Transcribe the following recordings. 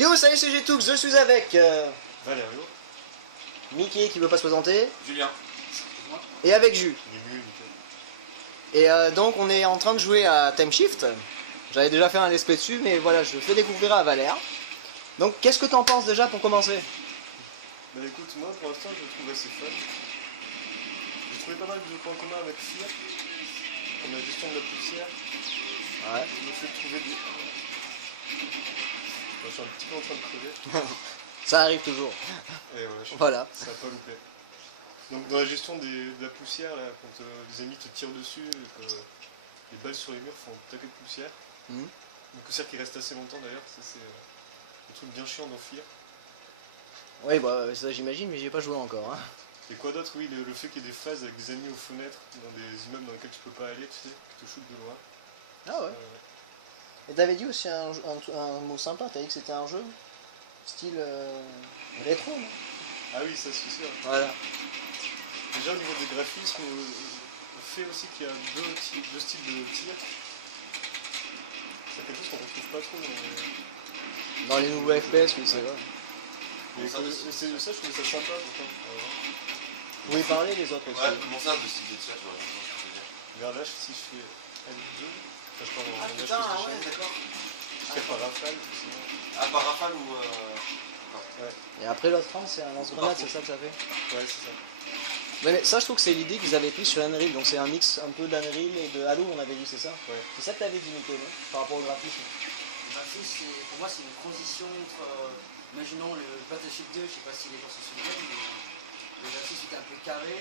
Yo, salut, c'est Getoux, je suis avec Valerio. Mickey qui veut pas se présenter, Julien. et avec Jus. Il est mieux, nickel. Et donc on est en train de jouer à Time Shift. J'avais déjà fait un let's play dessus, mais voilà, je fais découvrir à Valère. Donc qu'est-ce que t'en penses déjà pour commencer? Bah écoute, moi pour l'instant je le trouve assez fun. J'ai trouvé pas mal de points communs avec Fear, comme la gestion de la poussière, Ouais. le fait de trouver des... Bon, je suis un petit peu en train de crever. Ça arrive toujours. Et voilà, Voilà. ça a pas loupé. Donc dans la gestion de la poussière, là, quand les ennemis te tirent dessus et que les balles sur les murs font un taquet de poussière. Mhm. Une poussière qui reste assez longtemps d'ailleurs, ça c'est un truc bien chiant dans Fear. Oui, bah ça j'imagine, mais j'y ai pas joué encore. Hein. Et quoi d'autre? Oui, le fait qu'il y ait des phases avec des ennemis aux fenêtres, dans des immeubles dans lesquels tu peux pas aller, tu sais, qui te shootent de loin. Ah ouais. Et t'avais dit aussi un mot sympa, t'as dit que c'était un jeu style rétro, non? Ah oui, ça c'est sûr. Voilà. Déjà au niveau des graphismes, le fait aussi qu'il y a deux styles de tir, c'est quelque chose qu'on ne retrouve pas trop Dans les nouveaux FPS, oui, c'est vrai. Et ça, je trouve ça sympa pourtant. Vous pouvez parler les autres aussi. Ouais, comment ça, le style de tir, je vois ce que tu veux dire. Regarde là, si je fais L2, enfin, je parle en Ah langage putain, PlayStation, ouais, d'accord. je tire par rafale, sinon... Ah, par rafale ou... Et après l'autre arme, c'est un lance-grenade, c'est ça que ça fait? Ouais, c'est ça. Mais ça, je trouve que c'est l'idée qu'ils avaient pris sur Unreal, donc c'est un mix un peu d'Unreal et de Halo, on avait dit, c'est ça? Ouais. C'est ça que t'avais dit, Nico, non? Par rapport au graphisme. Le graphisme, pour moi, c'est une transition entre, imaginons le Battlefield 2, je sais pas si les gens se souviennent, mais le graphisme était un peu carré.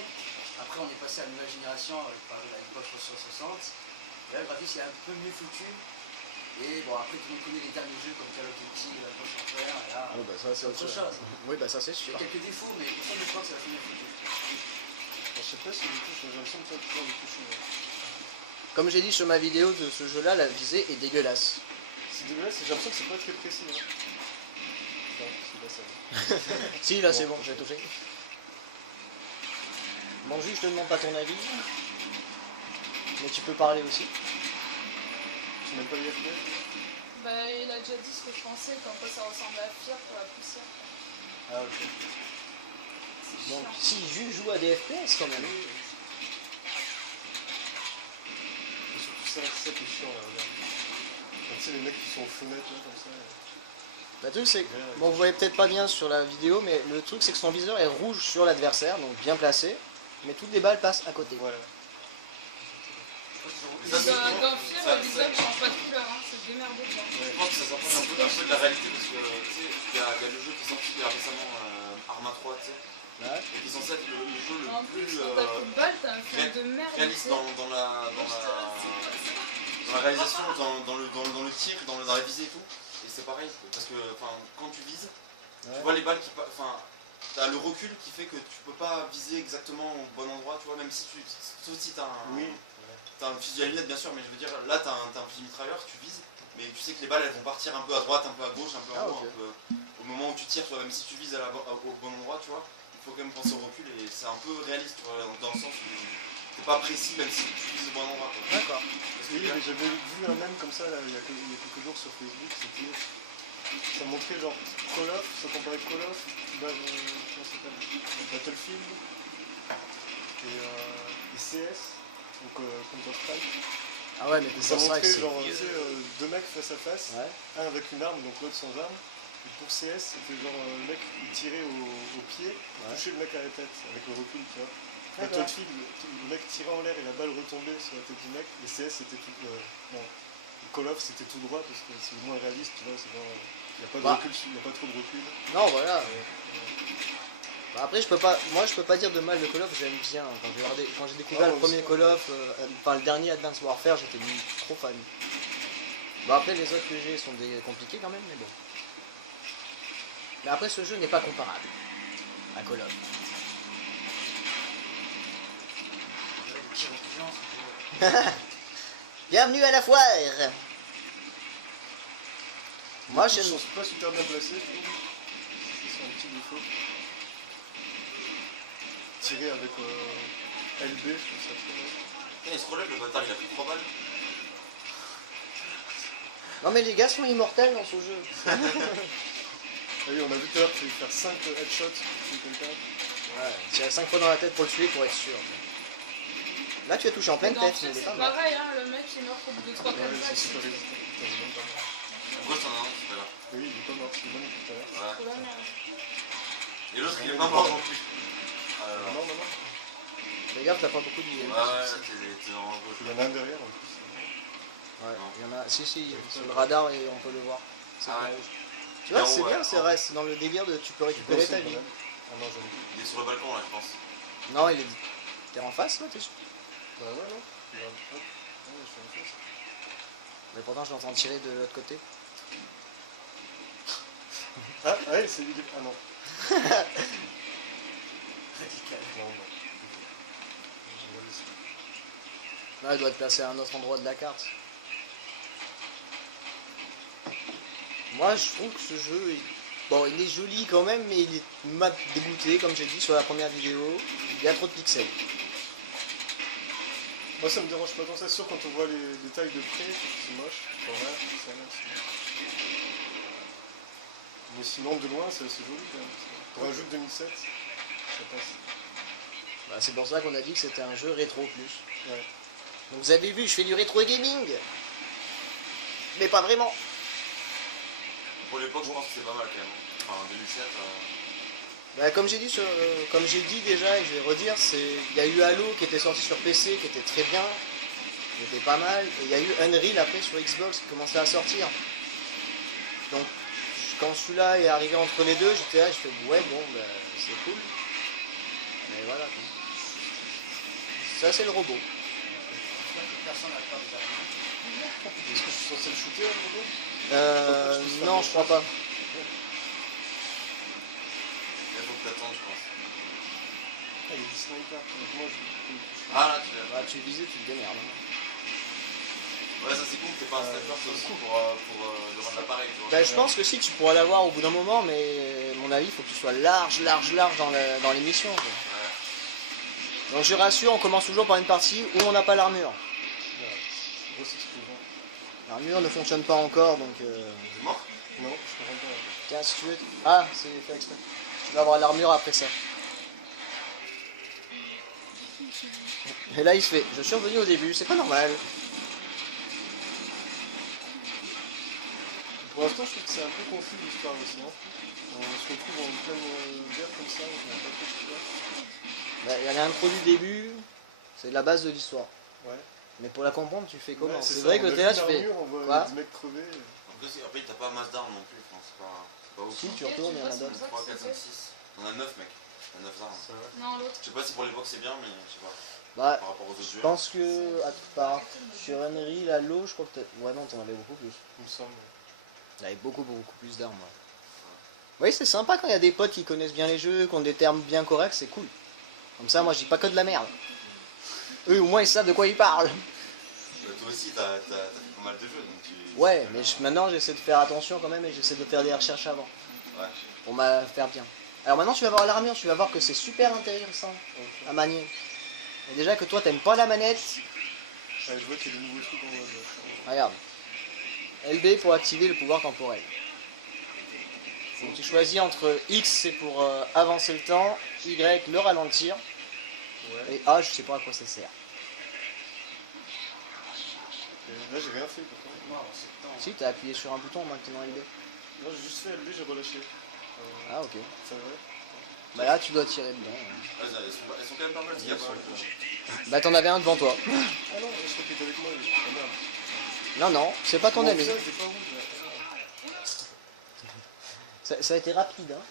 Après, on est passé à la nouvelle génération avec par exemple, la Xbox 360. Et là, le graphisme est un peu mieux foutu. Et bon, après, tout le monde connaît les derniers jeux comme Call of Duty, la Ghost Warfare, et là, Ah, bah ça, c'est autre chose. Oui, bah ça, c'est sûr. Quelques défauts, mais pour ça, je crois que ça va finir foutu. Alors, je sais pas si les touches, j'ai l'impression que ça toujours les touches. Comme j'ai dit sur ma vidéo de ce jeu-là, la visée est dégueulasse. C'est dégueulasse, j'ai l'impression que c'est pas très précis. Hein. Non, c'est là, ça va. Si, là, c'est bon, j'ai touché. Bon, juste, je te demande pas ton avis. Mais tu peux parler aussi. Tu n'aimes pas les FPS? Bah, il a déjà dit ce que je pensais, comme quoi ça ressemble à Fear pour la poussière. Ah ok. C'est Donc, chiant. si Jules joue à des FPS quand même. Et surtout ça, c'est ça qui est chiant là, regarde. Tu sais, les mecs qui sont aux fenêtres là, comme ça. Le truc, c'est que, bon, vous voyez peut-être pas bien sur la vidéo, mais le truc, c'est que son viseur est rouge sur l'adversaire, donc bien placé. Mais toutes les balles passent à côté. Voilà. Ça, c'est Dans ça, Fear, ça- le visage change pas de couleur, hein, c'est démerdé dedans. Je pense que ça s'approche un peu de la réalité parce que, tu sais, il y a le jeu qui est sorti récemment, Arma 3, tu sais, Ouais. et qui est censé être le jeu le En plus plus, quand t'as plus de balles, t'as un film de merde. réaliste tu sais. dans la réalisation, dans le tir, dans la visée et tout. Et c'est pareil, parce que quand tu vises, tu vois les balles qui... Enfin, t'as le recul qui fait que tu peux pas viser exactement au bon endroit, tu vois, même si tu... Sauf si t'as un... Oui. T'as un fusil à lunettes bien sûr, mais je veux dire, là t'as un fusil mitrailleur, tu vises, mais tu sais que les balles elles vont partir un peu à droite, un peu à gauche, un peu en haut, ok. un peu... Au moment où tu tires, tu vois, même si tu vises au bon endroit, tu vois, il faut quand même penser au recul et c'est un peu réaliste, tu vois, dans le sens où t'es pas précis même si tu vises au bon endroit, quoi. D'accord. Parce que, Oui, mais j'avais vu un mème comme ça là, il y a quelques jours sur Facebook, c'était... Ça montrait genre Call of, ça comparait Call of, comment ça s'appelle, Battlefield et CS, donc Counter-Strike. Ah ouais, mais Et ça pour ça, montrait c'est... genre tu sais, deux mecs face à face, Ouais. un avec une arme, donc l'autre sans arme. Et pour CS, c'était genre le mec il tirait au pied, il touchait le mec à la tête, avec le recul, tu vois. D'accord. Battlefield, le mec tirait en l'air et la balle retombait sur la tête du mec, et CS c'était tout... non. Call of c'était tout droit parce que c'est moins réaliste, tu vois, c'est genre... Il n'y a pas de Bah. recul, il n'y a pas trop de recul. Non, voilà. Bah après, je peux pas dire de mal de Call of, j'aime bien. Quand j'ai découvert Ah, le premier aussi. Call of, enfin le dernier Advanced Warfare, j'étais trop fan. Bon, après, les autres que j'ai sont compliqués quand même, mais bon. Mais après, ce jeu n'est pas comparable à Call of. Les tirs intelligents, Bienvenue à la foire. Moi, Les j'aime... touches sont pas super bien placés, je trouve. C'est un petit défaut. Tirer avec LB, je trouve ça très mal. Putain, il se relève le bâtard, il a pris 3 balles. Non mais les gars sont immortels dans ce jeu. Ah oui, on a vu tout à l'heure que tu faire 5 headshots sur quelqu'un. Ouais, tirer 5 fois dans la tête pour le tuer pour être sûr. Là tu as touché en pleine Mais en tête, fait, mais il est c'est pas mort. pareil, hein, le mec il meurt au bout de 3-4 Ouais, vagues. c'est super résistant. Putain, il est même pas mort. Pourquoi t'en as un tout à l'heure? Oui, il est pas mort, c'est le même tout à l'heure. Ouais. Trop la merde. Et l'autre il est pas mort non plus. Ah, non, non, non. Fais gaffe, t'as pas beaucoup de vie. Ouais, ouais, t'es dans le Il y en a un derrière en plus. Ouais, il y en a. Si, sur le radar et on peut le voir. C'est Ah pas ouais. rouge. Tu vois, Bien c'est haut, bien, ouais. c'est vrai, c'est dans le délire de tu peux récupérer ta vie. Ah non, j'en ai plus. Il est sur le balcon là, je pense. Non, il est. T'es en face là, t'es sûr? Bah ouais, non. Regarde, hop. Ouais, je suis en face. Mais pourtant, je l'entends tirer de l'autre côté. Ah, ouais, c'est. Ah non. Radical. Non, non. Je vais laisser. Là, il doit être placé à un autre endroit de la carte. Moi, je trouve que ce jeu est... Bon, il est joli quand même, mais il est m'a dégoûté, comme j'ai dit sur la première vidéo. Il y a trop de pixels. Moi, ça me dérange pas tant, c'est sûr, quand on voit les détails de près, c'est moche. Enfin, ouais, ça va, c'est moche. Mais sinon, de loin, c'est assez joli quand même. Pour un jeu de 2007, ça passe. Bah, c'est pour ça qu'on a dit que c'était un jeu rétro plus. Ouais. Donc vous avez vu, je fais du rétro gaming. Mais pas vraiment. Pour l'époque, je pense que c'est pas mal quand même. Enfin, 2007. Bah, comme j'ai dit, comme j'ai dit déjà et je vais redire, il y a eu Halo qui était sorti sur PC, qui était très bien, qui était pas mal, et il y a eu Unreal après sur Xbox qui commençait à sortir. Donc quand celui-là est arrivé entre les deux, j'étais là, je fais ouais bon bah, c'est cool. Mais voilà. Quoi. Ça c'est le robot. J'espère que personne n'a peur des araignées. Est-ce que je suis censé le shooter, le robot? Non, je crois pas. Il faut que t'attendes, je pense. Ah, il y a des snipers, donc moi je peux le toucher. Ah là, tu l'as. Bah, tu visais, tu te démerdes. Hein. Ouais, ça c'est cool que t'es pas un sniper, c'est aussi pour le rendre l'appareil, tu vois. Bah, je pense que si tu pourras l'avoir au bout d'un moment, mais à mon avis, il faut que tu sois large dans les missions. Quoi. Ouais. Donc je rassure, on commence toujours par une partie où on n'a pas l'armure. Voilà. Grosse explosion. L'armure ne fonctionne pas encore, donc... T'es mort? Non, je comprends pas. Tiens, si tu veux... Ah, c'est fait exprès. Tu vas avoir l'armure après ça. Et là, il se fait... Je suis revenu au début, c'est pas normal. Pour l'instant, je trouve que c'est un peu confus l'histoire aussi. Hein. On se retrouve en pleine guerre comme ça, on n'a pas trop ce qu'il y a. Bah, il y a l'intro du début, c'est la base de l'histoire. Ouais. Mais pour la comprendre, tu fais comment? Ouais, C'est ça, vrai on que a t'es vu là, tu fais... l'armure, on voit Quoi des mecs crever. Après, t'as pas masse d'armes non plus, enfin, c'est pas ouf. Si, tu retournes, il y en a d'autres. 3, 4, 5, 6. T'en as 9, mec. T'as 9 armes. Ça va. Non, l'autre. Je sais pas si pour l'époque c'est bien, mais je sais pas. Bah, Par rapport aux autres je jeux. pense que... sur Unreal, Halo, je crois que t'as... Ouais, non, t'en avais beaucoup plus. Il me semble. Il y avait beaucoup plus d'armes. Ouais. Oui, c'est sympa quand il y a des potes qui connaissent bien les jeux, qui ont des termes bien corrects, c'est cool. Comme ça, moi, je dis pas que de la merde. Eux, au moins, ils savent de quoi ils parlent. Toi aussi, t'as fait pas mal de jeux, donc tu... Ouais, mais maintenant, j'essaie de faire attention quand même et j'essaie de faire des recherches avant. Ouais. Pour me faire bien. Alors maintenant, tu vas voir l'armure, tu vas voir que c'est super intéressant à manier. Et déjà que toi, t'aimes pas la manette, Ouais, je vois qu'il y a des nouveaux trucs en mode. regarde. LB pour activer le pouvoir temporel. Donc tu choisis entre X c'est pour avancer le temps, Y le ralentir, Ouais. et A je sais pas à quoi ça sert. Et là, j'ai rien fait pourtant. Moi, en septembre. Si t'as appuyé sur un bouton en maintenant LB. Là, j'ai juste fait LB, j'ai relâché. Ah ok. C'est vrai? Bah là tu dois tirer dedans. Ouais, elles sont quand même pas mal, il y a pas mal de jeux. Bah t'en avais un devant toi. Ah non, je crois qu'il était avec moi. Ah merde. Non non, c'est pas ton Mon ami. visage était pas rouge là. Ça a été rapide hein.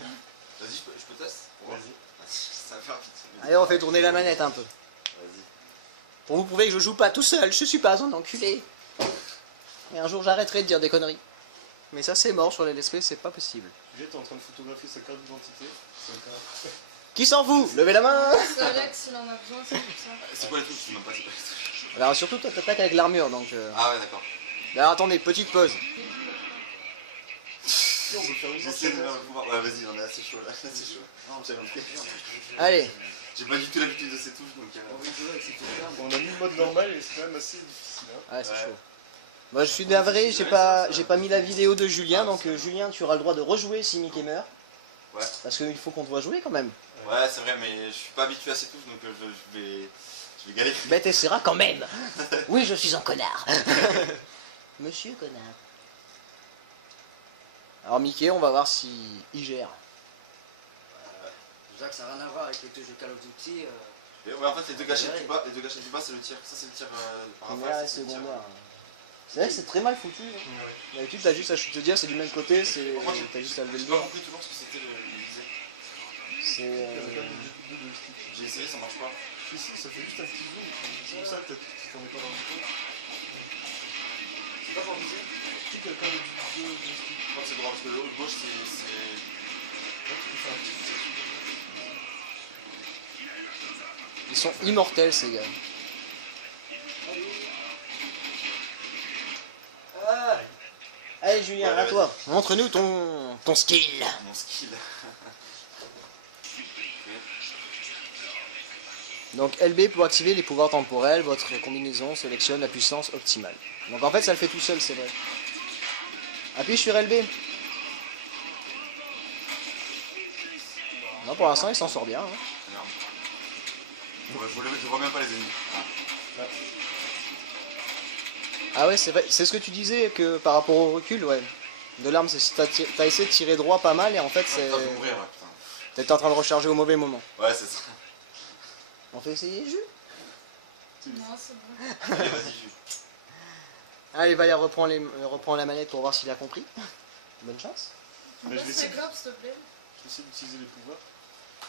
Vas-y, je peux tester? Vas-y. Ça va faire vite. Allez on fait tourner la manette un peu. Vas-y. Pour vous prouver que je joue pas tout seul, je suis pas un enculé. Et un jour j'arrêterai de dire des conneries. Mais ça c'est mort sur les let's play, c'est pas possible. Juliette est en train de photographier sa carte d'identité. C'est le cas. Qui s'en fout? Levez la main. C'est Alex, il en a besoin, c'est pour ça. C'est quoi les trucs? Je sais même pas c'est quoi les trucs. Alors surtout toi t'attaques avec l'armure donc... Ah ouais, d'accord. Alors attendez, petite pause. Si, on peut faire une J'essaie de séquence. faire le pouvoir. Ouais, vas-y, on est assez chaud là. Assez chaud. Non, J'avais compris. Allez. J'ai pas du tout l'habitude de ces touches donc. On va jouer avec ces trucs-là. On a mis le mode normal et c'est quand même assez difficile. Hein. Ouais c'est Ouais. chaud. Moi je suis navré, j'ai pas mis la vidéo de Julien, donc Julien tu auras le droit de rejouer si Mickey meurt. Ouais. Parce qu'il faut qu'on te voit jouer quand même. Ouais, c'est vrai, mais je suis pas habitué à ces touches, donc je vais galérer. Mais t'essaieras quand même. Oui, je suis un connard. Monsieur connard. Alors Mickey, on va voir si il gère. Déjà que ça n'a rien à voir avec les deux jeux Call of Duty. Et ouais, en fait, les deux gâchettes du bas, c'est le tir. Ça, c'est le tir par Primaire et rafale, c'est le tir. secondaire. C'est vrai que c'est très mal foutu. Hein. Ouais. D'habitude, t'as juste à te dire, c'est du même côté, Moi, t'as juste à lever le J'ai pas doigt. compris toujours ce que c'était le visé. C'est. Il y avait quand même deux joysticks. J'ai essayé, ça marche pas. Si, si, ça fait juste un petit zoom. C'est pour ça que peut-être que t'en es pas rendu compte. C'est pas pour viser. Si quelqu'un a deux joysticks, Je crois que c'est droit, parce que le gauche, c'est. là, tu peux faire un petit tir sur le Ils sont immortels ces gars. Ah, Allez Julien, Ouais, à toi. Montre-nous ton skill. Mon skill. Donc LB pour activer les pouvoirs temporels, votre combinaison sélectionne la puissance optimale. Donc en fait ça le fait tout seul, c'est vrai. Appuie sur LB. Non, pour l'instant il s'en sort bien. Hein. Non. Je vois même pas les ennemis. Ah ouais, c'est vrai, c'est ce que tu disais que par rapport au recul, ouais. De l'arme, c'est t'as essayé de tirer droit pas mal et en fait c'est. Putain, je vais mourir, ouais, putain. T'étais en train de recharger au mauvais moment. Ouais, c'est ça. On fait essayer le jeu. Non, c'est bon. Allez, vas-y, Jules. Allez, Valia reprend la manette pour voir s'il a compris. Bonne chance. Mais je vais Passe essayer la globe, s'il te plaît. J'essaie d'utiliser les pouvoirs.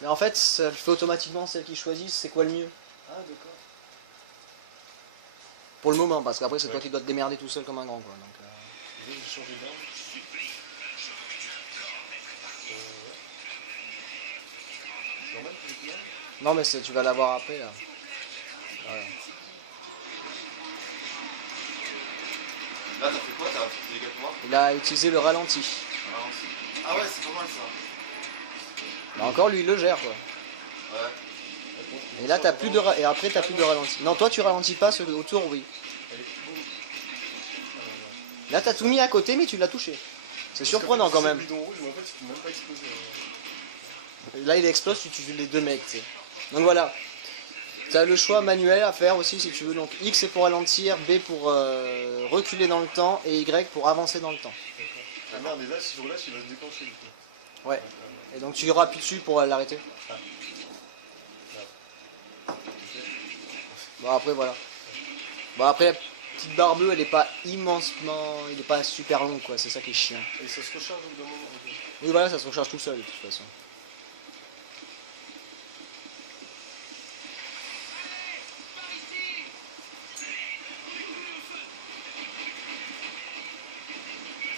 Mais en fait, ça le fait automatiquement celle qui choisissent c'est quoi le mieux. Ah, d'accord. Pour le moment, parce qu'après c'est toi Ouais. qui dois te démerder tout seul comme un grand quoi. Donc, J'ai changé d'arme. Ouais. C'est normal que j'ai plus d'arme. Non mais tu vas l'avoir après là. Voilà. Là, t'as fait quoi? T'as fait quel pouvoir? Il a utilisé le ralenti. Ah ouais, c'est pas mal ça. Bah encore lui il le gère quoi. Ouais. Et là t'as plus de et après t'as plus de ralenti. Non toi tu ralentis pas, ceux autour oui. Allez, boum. Là t'as tout mis à côté mais tu l'as touché. C'est surprenant quand même. Le bidon rouge, mais en fait, il peut même pas exploser. Là il explose, tu tues les deux mecs. Tu sais. Donc voilà. T'as le choix manuel à faire aussi si tu veux. Donc X c'est pour ralentir, B pour reculer dans le temps et Y pour avancer dans le temps. Ah merde, et là, si je relâche, il va se déclencher du coup. Ouais. Et donc tu appuies dessus pour l'arrêter. Bon après voilà. Bon après la petite barre bleue elle est pas immensement, il est pas super long quoi, c'est ça qui est chiant. Et ça se recharge au bout d'un moment. Ok. Oui voilà, ça se recharge tout seul de toute façon.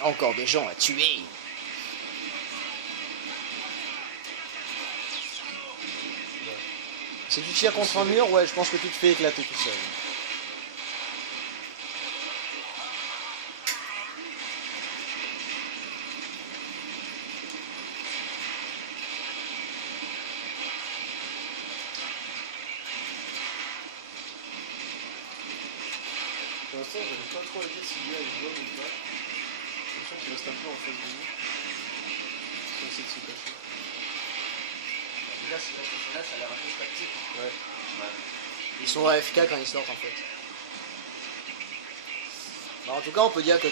Encore des gens à tuer. Si tu tires contre un mur, ouais, je pense que tu te fais éclater tout seul. Pour l'instant, j'avais pas trop idée s'il y a une zone ou pas. J'ai l'impression qu'il reste un peu en face de nous. Si on essaie de se cacher. Déjà, là, ça a l'air un peu statique. Ouais. Ils sont AFK quand ils sortent en fait. Bah, en tout cas, on peut dire que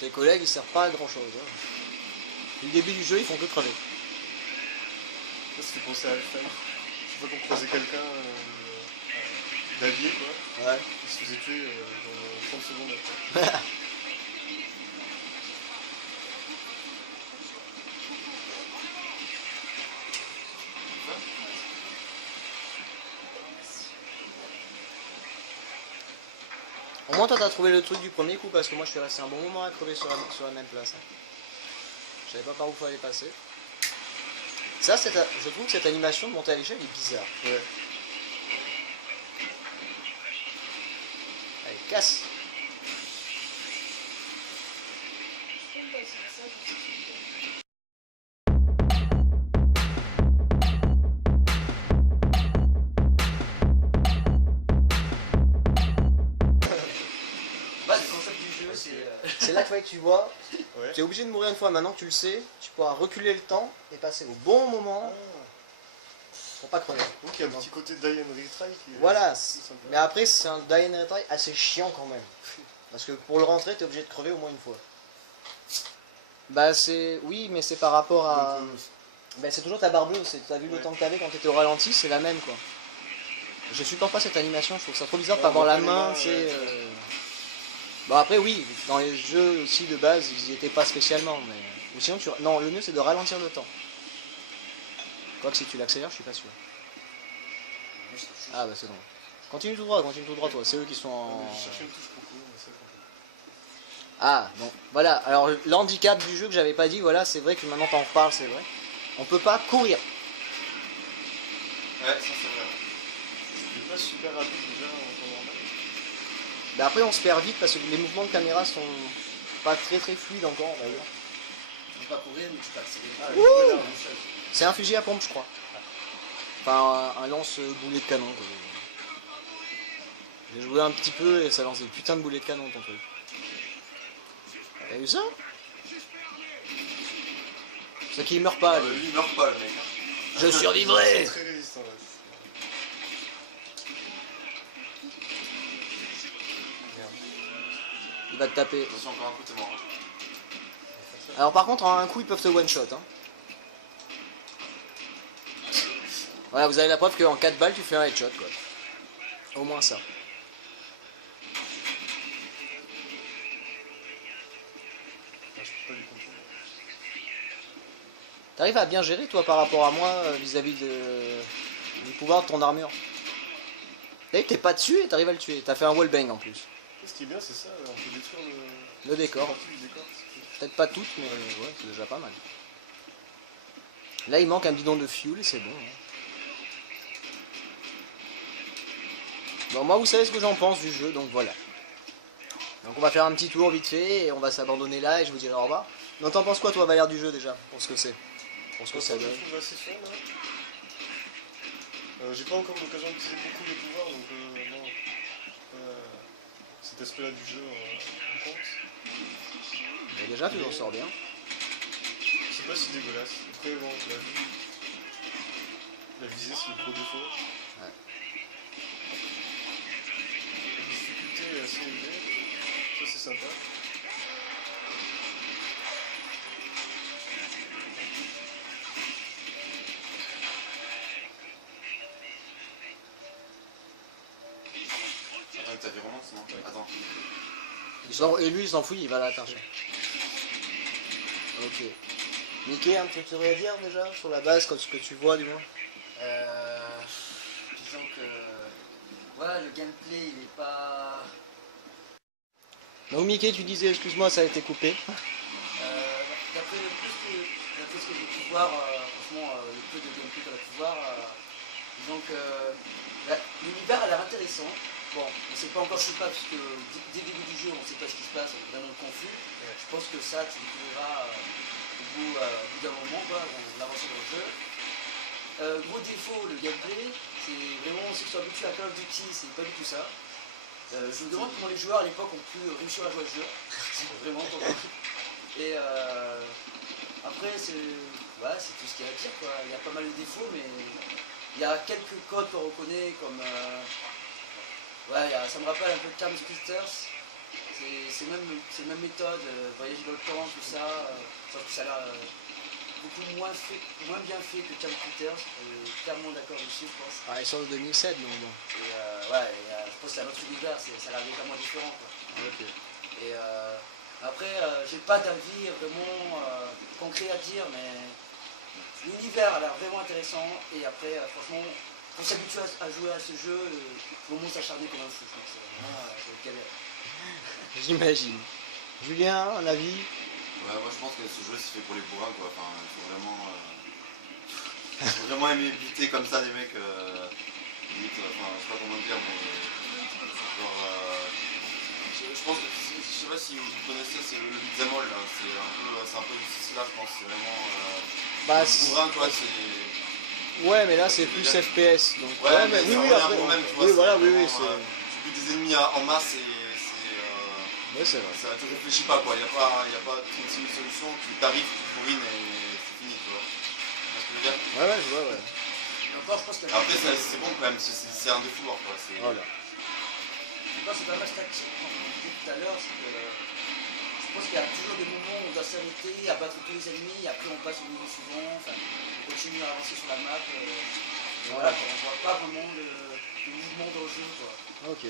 tes collègues ils servent pas à grand chose. Hein. Du début du jeu, ils font que crever. Ça, c'était pensé à Alpha. Je sais pas qu'on croisait quelqu'un d'allié quoi. Ouais. Il se faisait tuer dans 30 secondes après. Au moins, toi, t'as trouvé le truc du premier coup parce que moi, je suis resté un bon moment à crever sur la même place. Hein. Je savais pas par où il fallait passer. Ça, je trouve que cette animation de monter à l'échelle est bizarre. Ouais. Allez, casse. Je peux me passer ça, je sais pas. Bah, le concept du jeu, C'est là que tu vois, Ouais. tu es obligé de mourir une fois, maintenant que tu le sais, tu pourras reculer le temps et passer au bon moment pour pas crever. Donc il y a un petit côté die and retry qui est Voilà, c'est sympa. mais après c'est un die and retry assez chiant quand même. Parce que pour le rentrer, tu es obligé de crever au moins une fois. Bah c'est... Oui, mais c'est par rapport à... Donc, Bah c'est toujours ta barre bleue, t'as vu le Ouais. temps que t'avais quand t'étais au ralenti, c'est la même quoi. Je supporte pas cette animation, je trouve ça trop bizarre de Ouais, pas avoir on la voit pas les main, mains, tu sais... ouais. Bon après oui, dans les jeux aussi de base, ils y étaient pas spécialement, mais... Ou sinon tu... Non, le mieux c'est de ralentir le temps. Quoique si tu l'accélères, je suis pas sûr. Ah bah c'est bon. Continue tout droit toi, c'est eux qui sont en... Je cherchais une touche pour courir, mais c'est compliqué. Ah, bon, voilà, alors l'handicap du jeu que j'avais pas dit, voilà, c'est vrai que maintenant t'en reparles, c'est vrai. On peut pas courir. Ouais, ça c'est vrai. C'est pas super rapide déjà en temps normal. Mais après on se perd vite parce que les mouvements de caméra sont pas très fluides encore d'ailleurs. Tu peux pas courir, mais tu peux accélérer. Ah, Ouh. je vois là, C'est un fusil à pompe je crois. Enfin un lance boulet de canon quoi. J'ai joué un petit peu et ça lance des putains de boulets de canon ton truc. T'as vu ça? C'est qu'il meurt pas lui. Lui il meurt pas le mec. Je survivrai. c'est très résistant là. Merde. Il va te taper. Attention encore un coup t'es mort. Alors par contre en un coup ils peuvent te one shot hein. Voilà vous avez la preuve qu'en 4 balles tu fais un headshot quoi. Au moins ça. Ah, je peux pas lui contrôler. T'arrives à bien gérer toi par rapport à moi vis-à-vis du pouvoir de ton armure. T'as vu t'es pas dessus et t'arrives à le tuer. T'as fait un wallbang en plus. Ce qui est bien c'est ça, on peut détruire Le décor. la partie du décor. c'est Peut-être pas toutes mais ouais c'est déjà pas mal. Là il manque un bidon de fuel et c'est bon. Hein. Bon moi vous savez ce que j'en pense du jeu donc voilà. Donc on va faire un petit tour vite fait et on va s'abandonner là et je vous dirai au revoir. Donc t'en penses quoi toi Valère du jeu déjà pour ce que c'est? Pour ce que ça Je donne. trouve assez fun là. J'ai pas encore l'occasion d'utiliser beaucoup les pouvoirs donc non. Cet aspect là du jeu en compte. Mais déjà tu t'en sors bien. C'est pas si dégueulasse. Après bon, la visée c'est le gros défaut. Ouais. La difficulté est assez élevée. Ça c'est sympa. Attends, t'as vu vraiment sinon? Attends. Et lui il s'en fout, il va l'attacher. Ok. Mickey, un petit truc à dire déjà sur la base, ce que tu vois du moins? Disons que voilà, le gameplay il est pas. Donc Mickey, tu disais, excuse-moi, ça a été coupé. D'après ce que j'ai pu voir, franchement, le peu de gameplay qu'on a pu voir, disons que l'univers a l'air intéressant. Bon, on ne sait pas encore ce qui se passe, parce que dès le début du jeu, on ne sait pas ce qui se passe, on est vraiment confus. Je pense que ça, tu découvriras au bout d'un moment, quoi, en avançant dans le jeu. Gros défaut, le gameplay, c'est vraiment, ceux qui sont habitués à Call of Duty, c'est pas du tout ça. Je me demande comment les joueurs à l'époque ont pu réussir à jouer à ce jeu. Vraiment pas compris. Et après, c'est tout ce qu'il y a à dire, quoi. Il y a pas mal de défauts, mais il y a quelques codes qu'on reconnaît, comme. Ça me rappelle un peu Time Splitters. C'est la même méthode, voyager dans le temps, tout ça. Sauf que ça a l'air beaucoup moins bien fait que Time Splitters. Clairement d'accord dessus, je pense. Ah, ils sont de 2007 donc bon. Et je pense que c'est un autre univers, ça a l'air légèrement différent, quoi. Ok. Et après, j'ai pas d'avis vraiment concret à dire, mais l'univers a l'air vraiment intéressant. Et après, franchement, pour s'habituer à jouer à ce jeu, il faut s'acharner comme un fou. Je pense. C'est vraiment galère. J'imagine. Julien, un avis? Ouais, moi je pense que ce jeu c'est fait pour les bourrins quoi. Enfin, il faut vraiment aimer buter comme ça des mecs. Limite, enfin, je sais pas comment dire, mais. Genre. Je pense que. Je sais pas si vous connaissez, c'est le beat'em all là. C'est un peu du là, je pense. C'est vraiment. Bah, bourrin quoi, c'est. Ouais, mais là c'est plus FPS. Donc... Ouais, mais oui, ça oui, revient après. quand même, tu vois, Oui, c'est voilà, oui, vraiment, oui. tu butes des ennemis en masse et c'est. Ouais, c'est vrai. Ça, tu réfléchis pas quoi, il n'y a pas 36 000 solutions, tu t'arrives, tu bourrines et c'est fini, tu vois. Tu vois ce que je veux dire? Ouais, ouais, je vois, ouais. Et encore, je pense qu'il y a Après c'est bon quand même, c'est un défouloir quoi. Voilà. encore, c'est pas mal statique, comme on disait tout à l'heure, c'est que je pense qu'il y a toujours des moments où on doit s'arrêter, abattre tous les ennemis, et après on passe au niveau suivant, enfin, on continue à avancer sur la map. Et voilà, quoi, on voit pas vraiment de mouvement dans le jeu, quoi. Ok.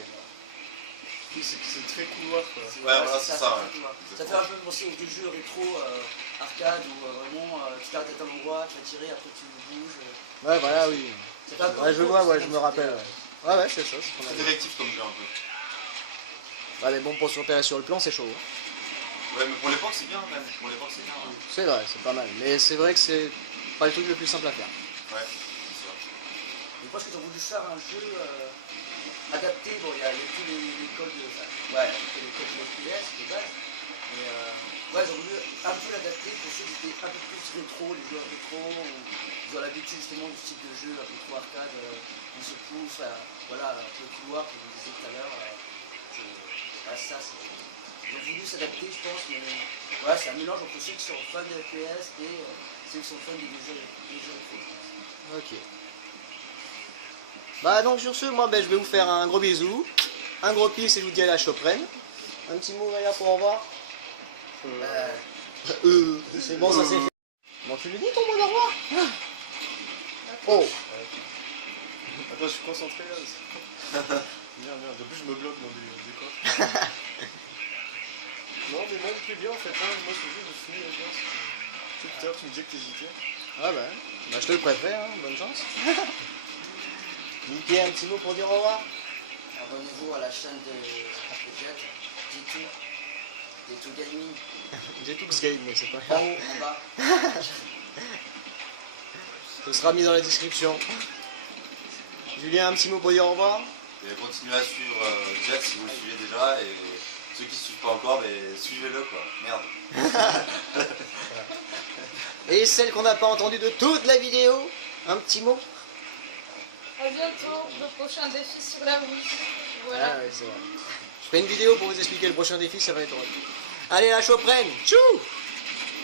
Oui, c'est très couloir quoi. C'est- Ouais, voilà, c'est ça, fait, ouais. tu vois. Ça fait un peu penser aux deux jeux rétro arcade où vraiment tu t'arrêtes à un endroit, tu vas tirer, après tu bouges. Ouais, voilà, oui. Ça fait un peu Ouais, je rétro, vois, mais ouais, c'est je bon, me rappelle. c'était, Ouais, ouais, c'est ça, c'est ce qu'on a C'est dit. directif comme jeu un peu. Ouais, mais bon, pour se repérer sur le plan, c'est chaud. Ouais, mais pour l'époque c'est bien quand même, pour l'époque c'est bien. Ouais, C'est vrai, c'est pas mal. Mais c'est vrai que c'est pas le truc le plus simple à faire. ouais c'est sûr. je pense qu'ils ont voulu faire un jeu adapté. Bon, il y a tous les codes de. Enfin, ouais, les codes de FPS de base. Mais ouais, ils ont voulu un peu l'adapter pour ceux qui étaient un peu plus rétro, les joueurs rétro, ou ils ont l'habitude justement du style de jeu un peu trop arcade, on se pousse, voilà, un peu le couloir, comme je disais tout à l'heure. Ça, ils ont voulu s'adapter, je pense, mais voilà, c'est un mélange entre ceux qui sont fans de FPS et ceux qui sont fans des jeux rétro, je pense. Ok. Bah donc sur ce, moi ben, je vais vous faire un gros bisou, un gros peace et je vous dis à la choprenne. Un petit mot Raya pour au revoir. C'est bon, ça c'est fait. Bon, tu lui dis ton mot au revoir. Oh. Attends, je suis concentré là. Merde, de plus je me bloque dans des décors. Non mais moi il me plaît bien en fait, hein. Moi ce jeu je finis bien. Tu sais, tout à l'heure tu me disais que t'hésitais. Ah bah je te le préfère, hein. Bonne chance. Mickey, un petit mot pour dire au revoir. Abonnez-vous à la chaîne de Jet, G2 Gaming, J'ai tout ce game, mais c'est pas en grave. haut, en bas. Ce sera mis dans la description. Julien, un petit mot pour dire au revoir. Et continuez à suivre Jet si vous le suivez déjà, et ceux qui ne suivent pas encore, mais suivez-le quoi, merde. Et celle qu'on n'a pas entendue de toute la vidéo, un petit mot. À bientôt, le prochain défi sur la Wii. Voilà. Ah ouais, c'est vrai. Je ferai une vidéo pour vous expliquer le prochain défi, ça va être drôle. Allez, la choprenne, tchou!